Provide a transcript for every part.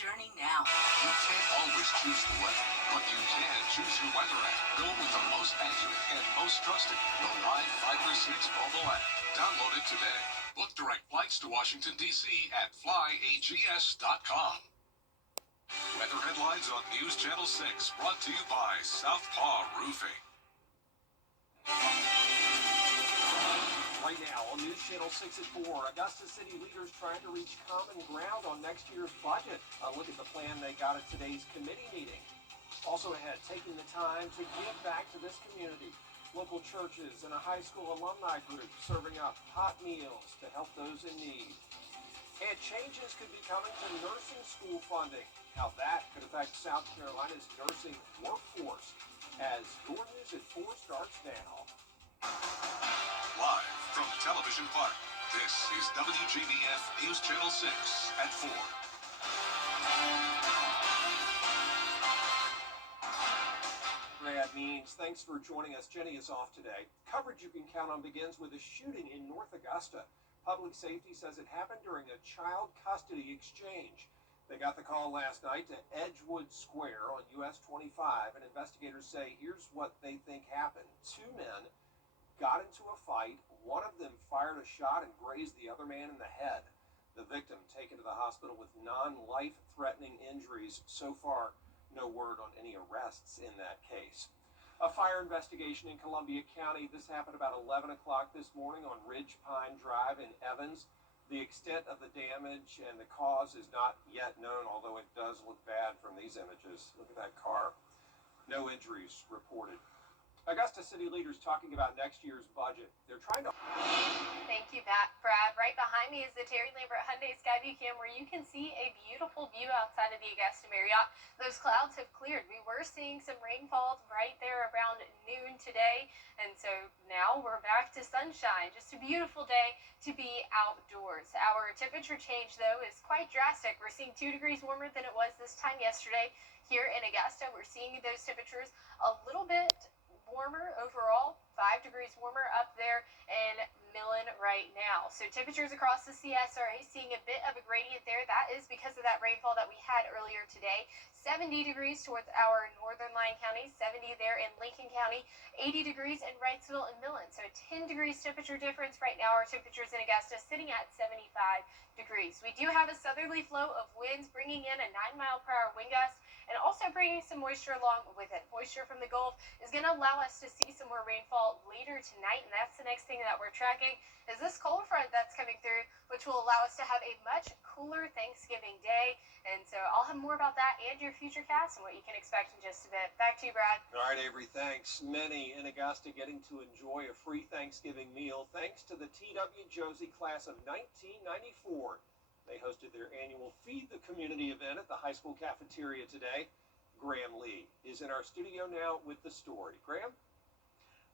journey now. You can't always choose the weather, but you can choose your weather app. Go with the most accurate and most trusted, the Live Fiber 6 mobile app. Download it today. Book direct flights to Washington, D.C. at flyags.com. Weather headlines on News Channel 6, brought to you by Southpaw Roofing. Right now on News Channel 6 at 4, Augusta City leaders trying to reach common ground on next year's budget. A look at the plan they got at today's committee meeting. Also ahead, taking the time to give back to this community. Local churches and a high school alumni group serving up hot meals to help those in need. And changes could be coming to nursing school funding. How that could affect South Carolina's nursing workforce. As Your News at 4 starts now. Live from Television Park, this is WJBF News Channel 6 at 4. Brad Means, thanks for joining us. Jenny is off today. Coverage you can count on begins with a shooting in North Augusta. Public safety says it happened during a child custody exchange. They got the call last night to Edgewood Square on US 25, and investigators say here's what they think happened. Two men got into a fight. One of them fired a shot and grazed the other man in the head. The victim taken to the hospital with non-life-threatening injuries. So far, no word on any arrests in that case. A fire investigation in Columbia County. This happened about 11 o'clock this morning on Ridge Pine Drive in Evans. The extent of the damage and the cause is not yet known, although it does look bad from these images. Look at that car. No injuries reported. Augusta City leaders talking about next year's budget. They're trying to... Thank you, Brad. Right behind me is the Terry Lambert Hyundai Skyview Cam, where you can see a beautiful view outside of the Augusta Marriott. Those clouds have cleared. We were seeing some rainfall right there around noon today, and so now we're back to sunshine. Just a beautiful day to be outdoors. Our temperature change, though, is quite drastic. We're seeing 2 degrees warmer than it was this time yesterday here in Augusta. We're seeing those temperatures a little bit warmer overall, 5 degrees warmer up there in Millen right now. So temperatures across the CSRA seeing a bit of a gradient there. That is because of that rainfall that we had earlier today. 70 degrees towards our northern line counties, 70 there in Lincoln County, 80 degrees in Wrightsville and Millen. So a 10 degrees temperature difference. Right now our temperatures in Augusta sitting at 75 degrees. We do have a southerly flow of winds bringing in a 9-mile-per-hour wind gust and also bringing some moisture along with it. Moisture from the Gulf is going to allow us to see some more rainfall later tonight, and that's the next thing that we're tracking is this cold front that's coming through, which will allow us to have a much cooler Thanksgiving day. And so I'll have more about that and your future cast and what you can expect in just a bit. Back to you, Brad. All right, Avery, thanks. Many in Augusta getting to enjoy a free Thanksgiving meal thanks to the T.W. Josie class of 1994. They hosted their annual Feed the Community event at the high school cafeteria today. Graham Lee is in our studio now with the story. Graham?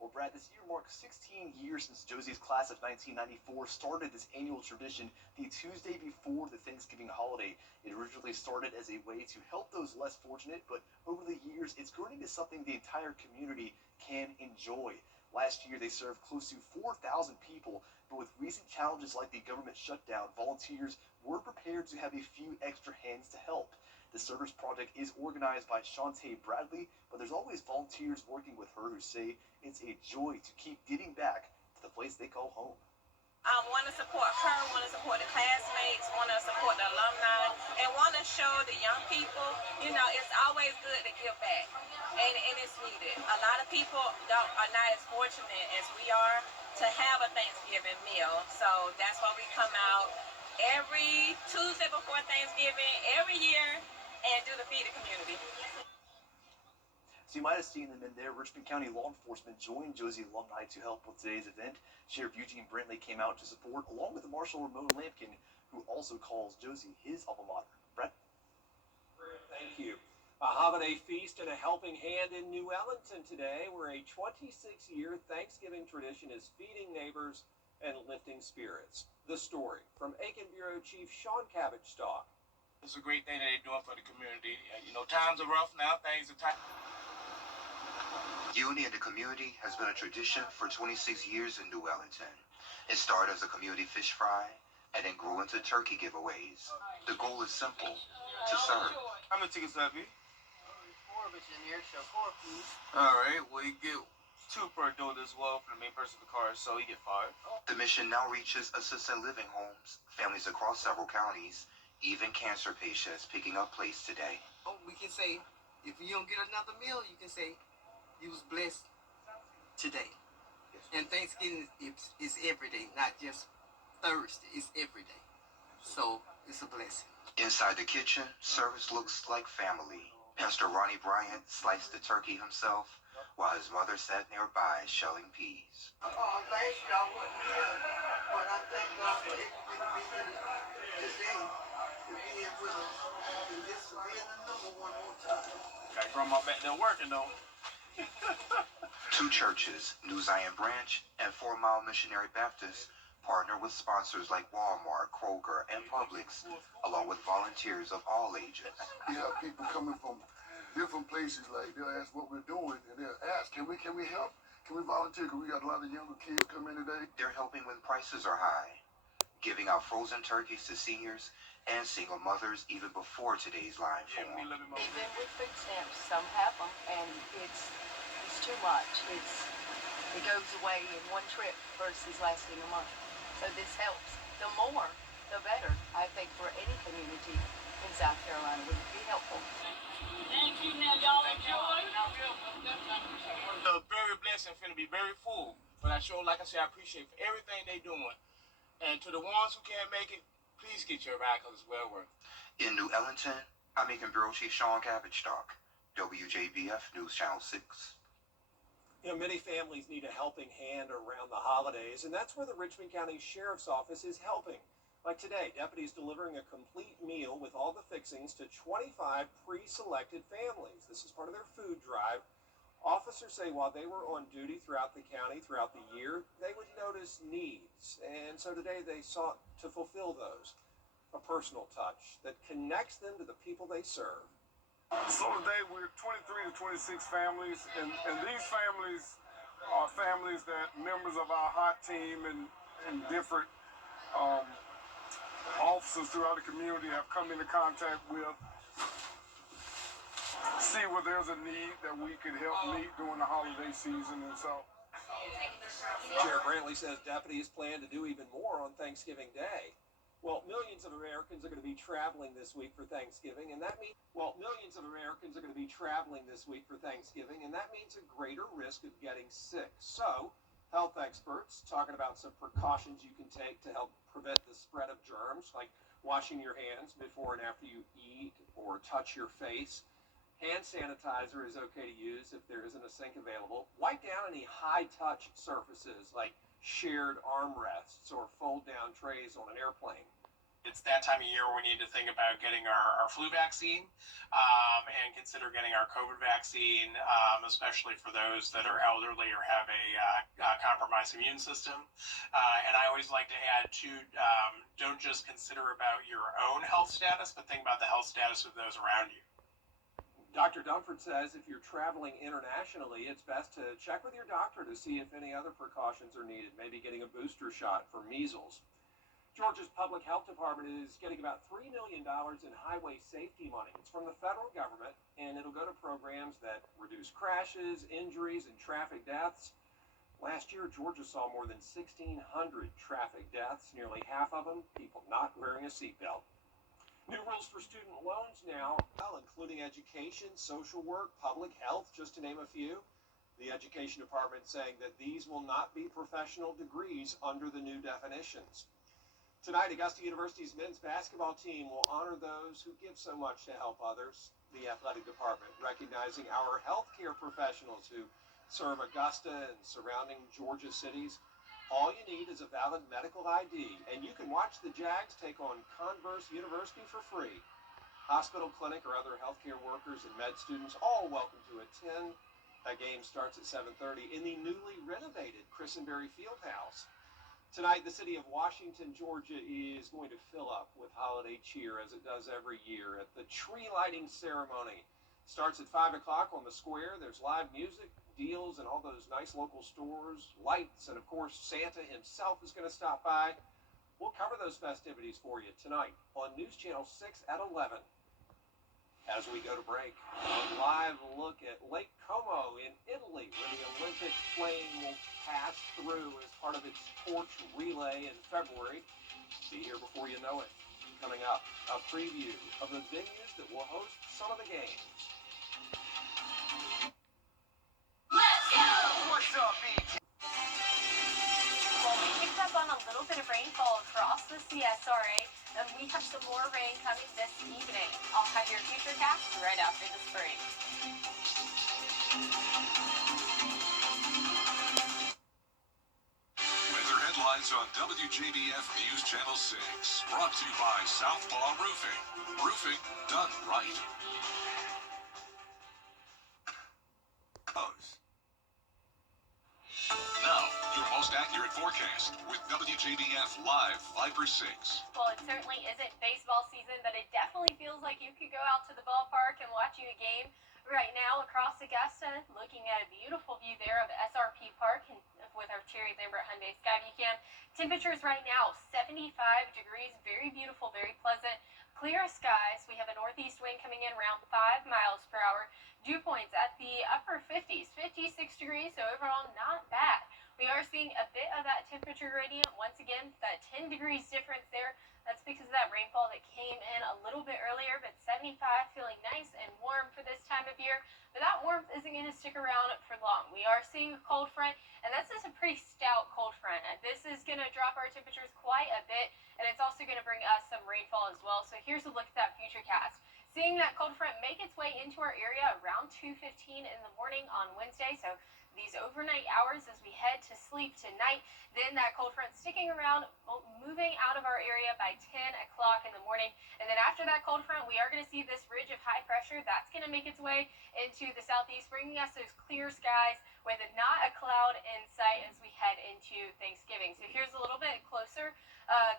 Well, Brad, this year marks 16 years since Josie's class of 1994 started this annual tradition the Tuesday before the Thanksgiving holiday. It originally started as a way to help those less fortunate, but over the years, it's grown into something the entire community can enjoy. Last year, they served close to 4,000 people, but with recent challenges like the government shutdown, volunteers were prepared to have a few extra hands to help. The Service Project is organized by Shantae Bradley, but there's always volunteers working with her who say it's a joy to keep giving back to the place they call home. I want to support her, want to support the classmates, want to support the alumni, and want to show the young people, it's always good to give back, and it's needed. A lot of people are not as fortunate as we are to have a Thanksgiving meal, so that's why we come out every Tuesday before Thanksgiving every year and do the Feed the Community. So you might have seen them in there. Richmond County law enforcement joined Josie alumni to help with today's event. Sheriff Eugene Brentley came out to support, along with Marshal Ramon Lampkin, who also calls Josie his alma mater. Brett? Thank you. A holiday feast and a helping hand in New Ellington today, where a 26-year Thanksgiving tradition is feeding neighbors and lifting spirits. The story from Aiken Bureau Chief Sean Cabbage-Stalk. It's a great thing that they're doing for the community. Times are rough now. Things are tight. Unity in the community has been a tradition for 26 years in New Ellington. It started as a community fish fry and then grew into turkey giveaways. The goal is simple: to serve. How many tickets that be? Four of us in here, so four, please. All right, well, you get two per adult as well for the main person of the car, so you get 5. The mission now reaches assisted living homes, families across several counties, even cancer patients picking up plates today. Oh, we can say, if you don't get another meal, you can say you was blessed today. And Thanksgiving is every day, not just Thursday. It's every day. So it's a blessing. Inside the kitchen, service looks like family. Pastor Ronnie Bryant sliced the turkey himself, while his mother sat nearby shelling peas. Last year I wasn't here, but I thank God for everything today, to being with us, and this to be in the number one more time. Got grandma back there working, though. 2 churches, New Zion Branch and 4 Mile Missionary Baptist, partner with sponsors like Walmart, Kroger, and Publix, along with volunteers of all ages. We have people coming from different places, like they'll ask what we're doing, and they'll ask, can we help? Can we volunteer? Because we got a lot of younger kids coming in today. They're helping when prices are high, giving out frozen turkeys to seniors and single mothers even before today's line Yeah, we form. live in my Even with food stamps, some have them, and it's too much. It goes away in one trip versus lasting a month. So this helps. The more, the better. I think for any community in South Carolina would be helpful. Thank you. Now y'all enjoy. The very blessed and finna be very full. But I sure, like I said, I appreciate for everything they doing. And to the ones who can't make it, please get your ride because it's well worth it. In New Ellington, I'm Macon Bureau Chief Sean Cabbage-Stock, WJBF News Channel 6. You know, many families need a helping hand around the holidays, and that's where the Richmond County Sheriff's Office is helping. Like today, deputies delivering a complete meal with all the fixings to 25 pre-selected families. This is part of their food drive. Officers say while they were on duty throughout the county throughout the year, they would notice needs. And so today they sought to fulfill those. A personal touch that connects them to the people they serve. So today we're 23 to 26 families, and these families are families that members of our hot team and different officers throughout the community have come into contact with, see where there's a need that we could help meet during the holiday season. And so Sheriff Brantley says deputies plan to do even more on Thanksgiving Day. Well, millions of Americans are going to be traveling this week for Thanksgiving, and that means a greater risk of getting sick. So, health experts talking about some precautions you can take to help prevent the spread of germs, like washing your hands before and after you eat or touch your face. Hand sanitizer is okay to use if there isn't a sink available. Wipe down any high-touch surfaces like shared armrests or fold-down trays on an airplane. It's that time of year where we need to think about getting our flu vaccine and consider getting our COVID vaccine, especially for those that are elderly or have a compromised immune system. And I always like to add, too, don't just consider about your own health status, but think about the health status of those around you. Dr. Dunford says if you're traveling internationally, it's best to check with your doctor to see if any other precautions are needed, maybe getting a booster shot for measles. Georgia's Public Health Department is getting about $3 million in highway safety money. It's from the federal government, and it'll go to programs that reduce crashes, injuries, and traffic deaths. Last year, Georgia saw more than 1,600 traffic deaths, nearly half of them people not wearing a seatbelt. New rules for student loans now, including education, social work, public health, just to name a few. The Education Department saying that these will not be professional degrees under the new definitions. Tonight, Augusta University's men's basketball team will honor those who give so much to help others. The athletic department recognizing our healthcare professionals who serve Augusta and surrounding Georgia cities. All you need is a valid medical ID, and you can watch the Jags take on Converse University for free. Hospital, clinic, or other healthcare workers and med students all welcome to attend. That game starts at 7:30 in the newly renovated Christenberry Fieldhouse. Tonight, the city of Washington, Georgia is going to fill up with holiday cheer as it does every year at the tree lighting ceremony. Starts at 5 o'clock on the square. There's live music, deals, and all those nice local stores, lights, and of course, Santa himself is going to stop by. We'll cover those festivities for you tonight on News Channel 6 at 11. As we go to break, a live look at Lake Como in Italy, where the Olympic flame will pass through as part of its torch relay in February. Be here before you know it. Coming up, a preview of the venues that will host some of the games. Let's go! What's up, BT? Well, we picked up on a little bit of rainfall across the CSRA, and we have some more rain coming this evening. I'll have your futurecast right after this break. Weather headlines on WJBF News Channel 6. Brought to you by Southpaw Roofing. Roofing done right. Now, your most accurate forecast with WJBF Live 5/6. Well, it certainly isn't baseball season, but it definitely feels like you could go out to the ballpark and watch you a game right now across Augusta, looking at a beautiful view there of SRP Park and with our Cherry Lambert Hyundai Skyview Cam. Temperatures right now 75 degrees, very beautiful, very pleasant. Clear skies. We have a northeast wind coming in around 5 miles per hour. Dew points at the upper 50s, 56 degrees, so overall not bad. We are seeing a bit of that temperature gradient. Once again, that 10 degrees difference there. That's because of that rainfall that came in a little bit earlier, but 75 feeling nice and warm for this time of year. But that warmth isn't going to stick around for long. We are seeing a cold front, and this is a pretty stout cold front. This is going to drop our temperatures quite a bit, and it's also going to bring us some rainfall as well. So here's a look at that futurecast. Seeing that cold front make its way into our area around 2:15 in the morning on Wednesday. So these overnight hours as we head to sleep tonight. Then that cold front sticking around, moving out of our area by 10 o'clock in the morning. And then after that cold front, we are going to see this ridge of high pressure. That's going to make its way into the southeast, bringing us those clear skies with not a cloud in sight as we head into Thanksgiving. So here's a little bit closer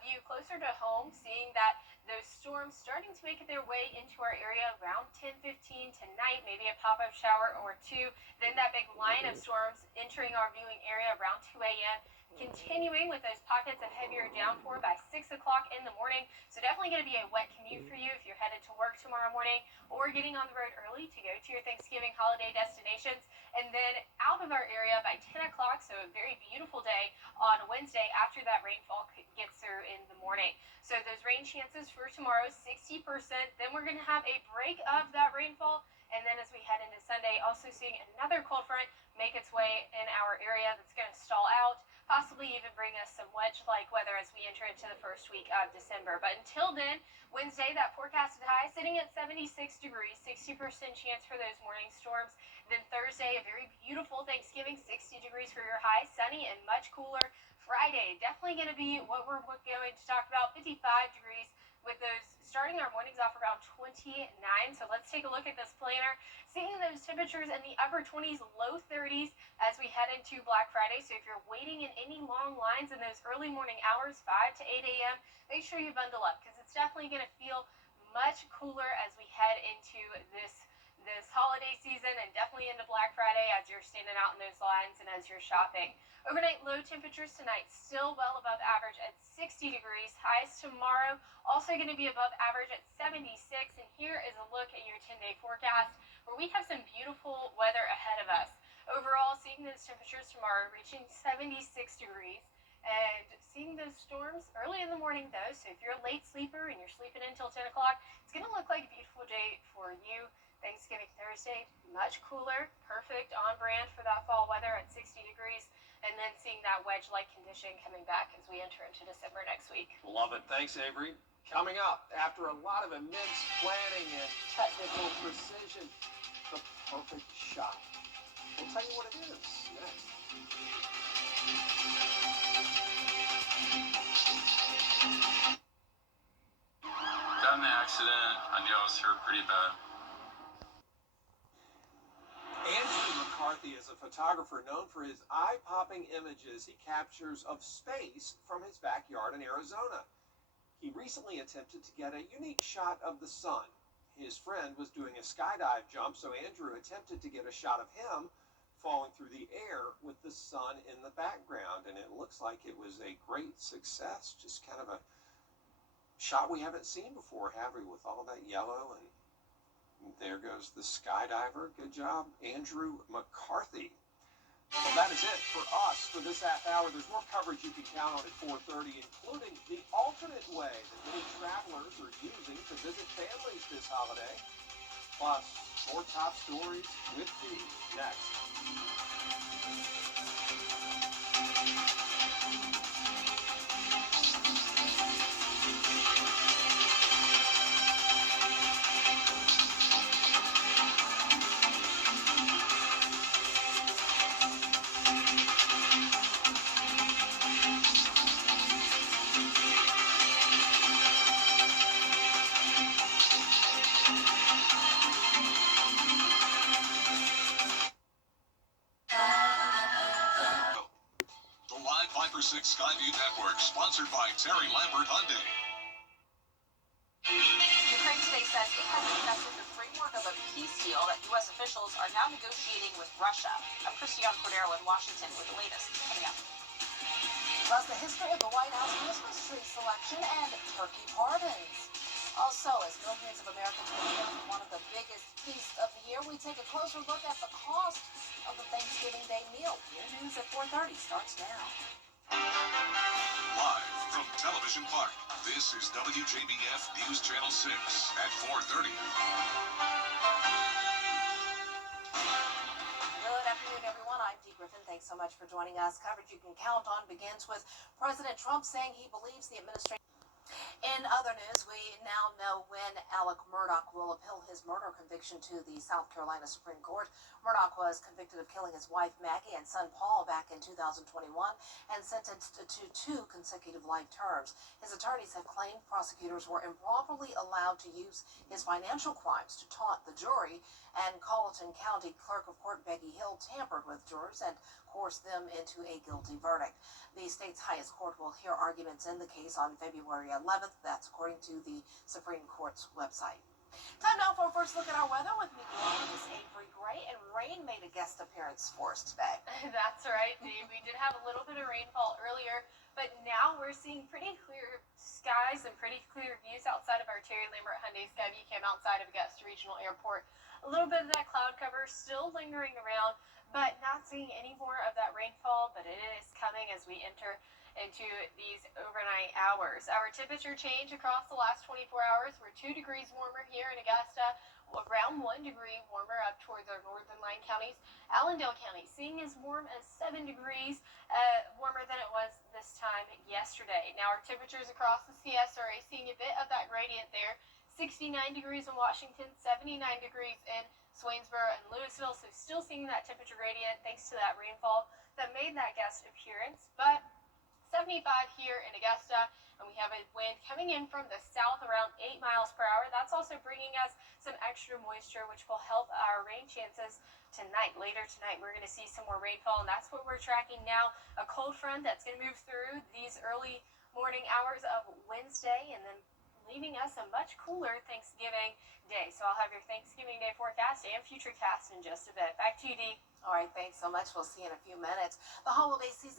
view closer to home, seeing that those storms starting to make their way into our area around 10:15 tonight, maybe a pop-up shower or two. Then that big line of storms entering our viewing area around 2 a.m. Continuing with those pockets of heavier downpour by 6 o'clock in the morning. So definitely going to be a wet commute for you if you're headed to work tomorrow morning or getting on the road early to go to your Thanksgiving holiday destinations. And then out of our area by 10 o'clock, so a very beautiful day on Wednesday after that rainfall gets through in the morning. So those rain chances for tomorrow, 60%. Then we're going to have a break of that rainfall. And then as we head into Sunday, also seeing another cold front make its way in our area that's going to stall out, possibly even bring us some wedge-like weather as we enter into the first week of December. But until then, Wednesday, that forecasted high sitting at 76 degrees, 60% chance for those morning storms. Then Thursday, a very beautiful Thanksgiving, 60 degrees for your high, sunny and much cooler. Friday, definitely going to be what we're going to talk about, 55 degrees, with those starting our mornings off around 29. So let's take a look at this planner. Seeing those temperatures in the upper 20s, low 30s as we head into Black Friday. So if you're waiting in any long lines in those early morning hours, 5 to 8 a.m., make sure you bundle up because it's definitely going to feel much cooler as we head into this holiday season and definitely into Black Friday as you're standing out in those lines and as you're shopping. Overnight low temperatures tonight still well above average at 60 degrees. Highs tomorrow also going to be above average at 76. And here is a look at your 10-day forecast where we have some beautiful weather ahead of us. Overall, seeing those temperatures tomorrow reaching 76 degrees. And seeing those storms early in the morning, though, so if you're a late sleeper and you're sleeping until 10 o'clock, it's going to look like a beautiful day for you. Thanksgiving Thursday, much cooler, perfect on brand for that fall weather at 60 degrees. And then seeing that wedge-like condition coming back as we enter into December next week. Love it. Thanks, Avery. Coming up, after a lot of immense planning and technical precision, the perfect shot. We'll tell you what it is next. Got in an accident. I knew I was hurt pretty bad. Andrew McCarthy is a photographer known for his eye-popping images he captures of space from his backyard in Arizona. He recently attempted to get a unique shot of the sun. His friend was doing a skydive jump, so Andrew attempted to get a shot of him falling through the air with the sun in the background, and it looks like it was a great success. Just kind of a shot we haven't seen before, have we, with all that yellow and There goes the skydiver. Good job, Andrew McCarthy. Well, that is it for us for this half hour. There's more coverage you can count on at 4:30, including the alternate way that many travelers are using to visit families this holiday. Plus, more top stories with Dee next. The Live 5 for 6 Skyview Network, sponsored by Terry Lambert Hyundai. Ukraine today says it has accepted the framework of a peace deal that U.S. officials are now negotiating with Russia. I'm Christiane Cordero in Washington with the latest coming up. Plus, the history of the White House Christmas tree selection and turkey pardons. Also, as millions of Americans prepare for one of the biggest feasts of the year, we take a closer look at the cost of the Thanksgiving Day meal. Your news at 4:30 starts now. Live from Television Park, this is WJBF News Channel 6 at 4:30. Good afternoon, everyone. I'm Dee Griffin. Thanks so much for joining us. Coverage you can count on begins with President Trump saying he believes the administration. In other news, we now know when Alec Murdaugh will appeal his murder conviction to the South Carolina Supreme Court. Murdaugh was convicted of killing his wife Maggie and son Paul back in 2021 and sentenced to 2 consecutive life terms. His attorneys have claimed prosecutors were improperly allowed to use his financial crimes to taunt the jury, and Colleton County Clerk of Court Becky Hill tampered with jurors and coerced them into a guilty verdict. The state's highest court will hear arguments in the case on February 11th. That's according to the Supreme Court's website. Time now for a first look at our weather with meteorologist Avery Gray, and rain made a guest appearance for us today. That's right, Dave. We did have a little bit of rainfall earlier, but now we're seeing pretty clear skies and pretty clear views outside of our Terry Lambert Hyundai Skyview Cam outside of Augusta Regional Airport. A little bit of that cloud cover still lingering around, but not seeing any more of that rainfall, but it is coming as we enter into these overnight hours. Our temperature change across the last 24 hours. We're 2 degrees warmer here in Augusta, around 1 degree warmer up towards our northern line counties. Allendale County seeing as warm as 7 degrees warmer than it was this time yesterday. Now our temperatures across the CS are seeing a bit of that gradient there. 69 degrees in Washington, 79 degrees in Swainsboro and Louisville, so still seeing that temperature gradient thanks to that rainfall that made that guest appearance. But 75 here in Augusta, and we have a wind coming in from the south around 8 miles per hour. That's also bringing us some extra moisture, which will help our rain chances tonight. Later tonight, we're going to see some more rainfall, and that's what we're tracking now. A cold front that's going to move through these early morning hours of Wednesday, and then leaving us a much cooler Thanksgiving Day. So I'll have your Thanksgiving Day forecast and future cast in just a bit. Back to you, Dee. All right, thanks so much. We'll see you in a few minutes. The holiday season